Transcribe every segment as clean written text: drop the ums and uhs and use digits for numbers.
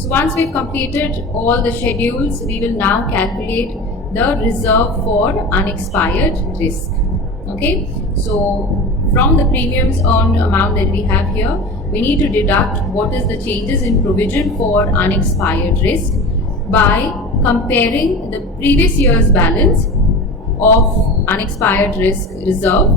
So once we've completed all the schedules, we will now calculate the reserve for unexpired risk. Okay, so from the premiums earned amount that we have here, we need to deduct what is the changes in provision for unexpired risk by comparing the previous year's balance of unexpired risk reserve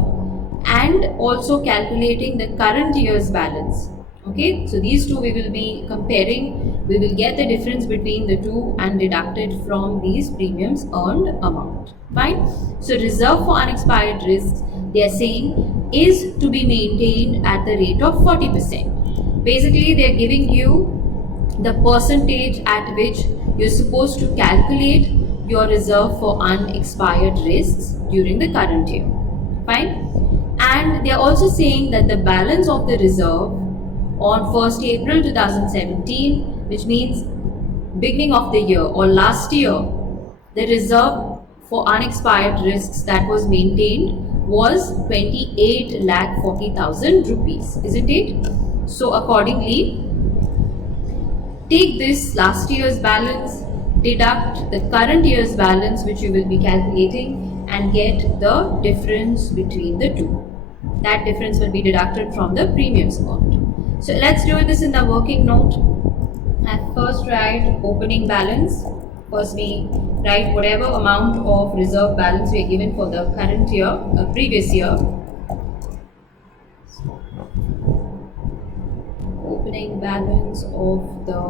and also calculating the current year's balance. Okay, so these two we will be comparing. We will get the difference between the two and deduct it from these premiums earned amount. Fine. So reserve for unexpired risks, they are saying, is to be maintained at the rate of 40%. Basically, they are giving you the percentage at which you're supposed to calculate your reserve for unexpired risks during the current year. Fine. And they are also saying that the balance of the reserve on 1st April 2017, which means beginning of the year or last year, the reserve for unexpired risks that was maintained was 28,40,000 rupees, isn't it? So accordingly, take this last year's balance, deduct the current year's balance which you will be calculating and get the difference between the two. That difference will be deducted from the premiums earned. So let's do this in the working note. And first write opening balance. First we write whatever amount of reserve balance we are given for the current year, previous year. Opening balance of the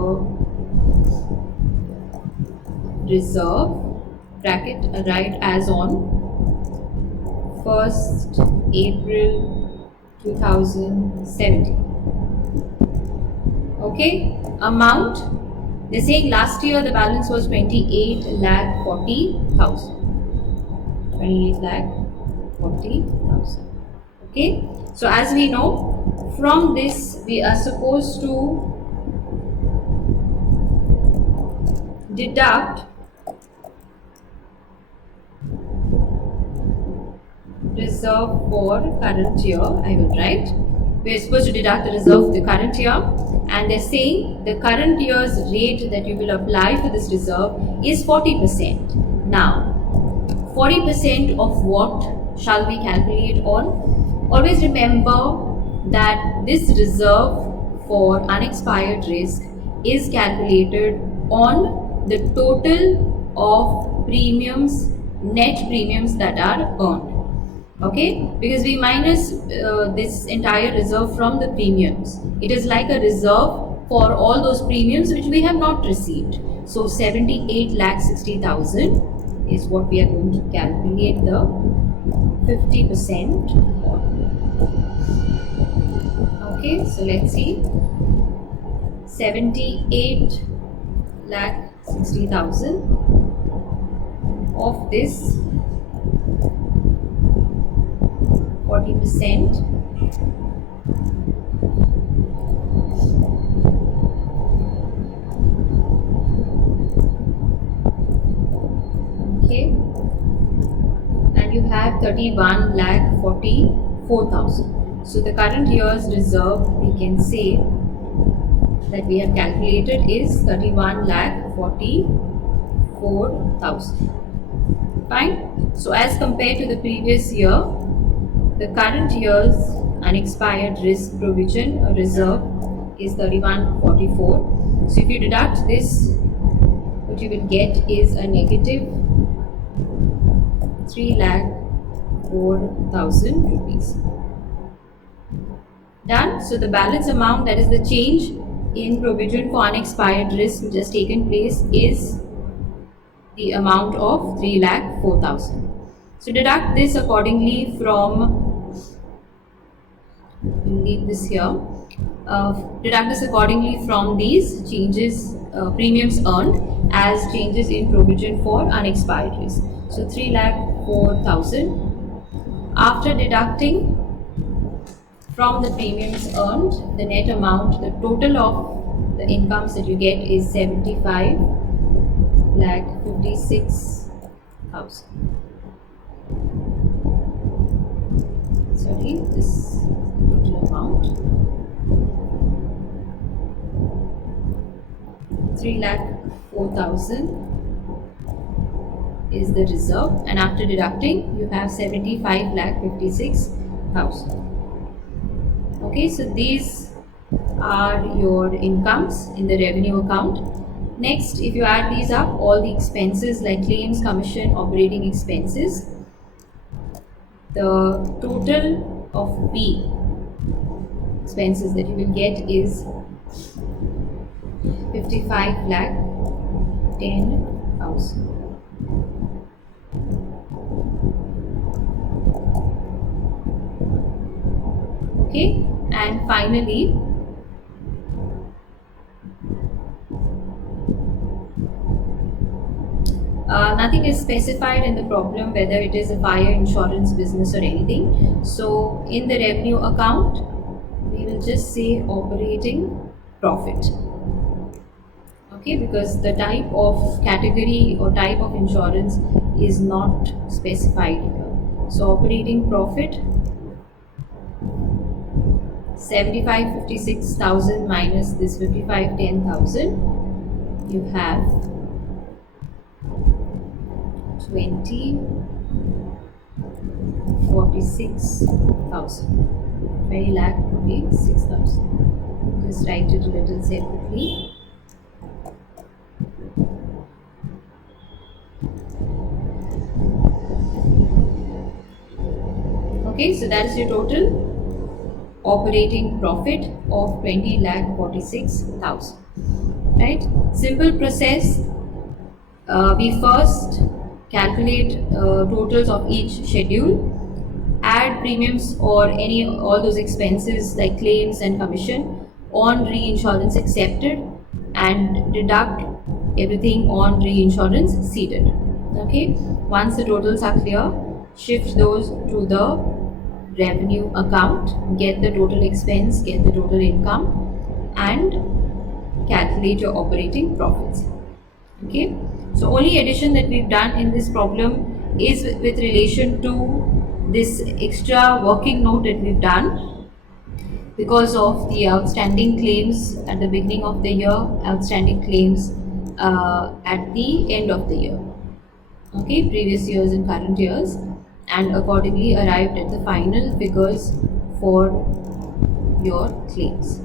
reserve, bracket, write as on 1st April 2017. Okay, amount, they're saying last year the balance was 28,40,000. 28,40,000. Okay, so as we know, from this we are supposed to deduct reserve for current year. I will write. We are supposed to deduct the reserve for the current year, and they're saying the current year's rate that you will apply for this reserve is 40%. Now, 40% of what shall we calculate on? Always remember that this reserve for unexpired risk is calculated on the total of premiums, net premiums that are earned. Okay, because we minus this entire reserve from the premiums. It is like a reserve for all those premiums which we have not received. So 78,60,000 is what we are going to calculate the 50% on. Okay, so let's see. 78,60,000 of this 40%. Okay, and you have 31,44,000. So the current year's reserve, we can say that we have calculated is 31,44,000. Fine. So as compared to the previous year, the current year's unexpired risk provision or reserve is 31,44. So if you deduct this, what you will get is a negative 3,04,000 rupees. Done. So the balance amount, that is the change in provision for unexpired risk which has taken place, is the amount of 3,04,000. So deduct this accordingly from, we'll leave this here, deduct this accordingly from these changes, premiums earned as changes in provision for unexpired risk. So 3,04,000. After deducting from the premiums earned, the net amount, the total of the incomes that you get is 75,56,000. Sorry, this total amount. 3,04,000 is the reserve, and after deducting you have 75,56,000. Okay, so these are your incomes in the revenue account. Next, if you add these up, all the expenses like claims, commission, operating expenses, the total of B expenses that you will get is 55,10,000. Okay, and finally nothing is specified in the problem whether it is a fire insurance business or anything. So in the revenue account, we will just say operating profit. Okay, because the type of category or type of insurance is not specified here. So operating profit 75,56,000 minus this 55,10,000, you have 20,46,000. 20,46,000. Just write it a little separately. Okay, so that is your total operating profit of 20,46,000. Right? Simple process. We first calculate totals of each schedule, add premiums or all those expenses like claims and commission on reinsurance accepted, and deduct everything on reinsurance ceded. Okay, once the totals are clear, shift those to the revenue account, get the total expense, get the total income, and calculate your operating profits. Okay, so only addition that we've done in this problem is with relation to this extra working note that we've done because of the outstanding claims at the beginning of the year, outstanding claims at the end of the year. Okay, previous years and current years, and accordingly arrived at the final figures for your claims.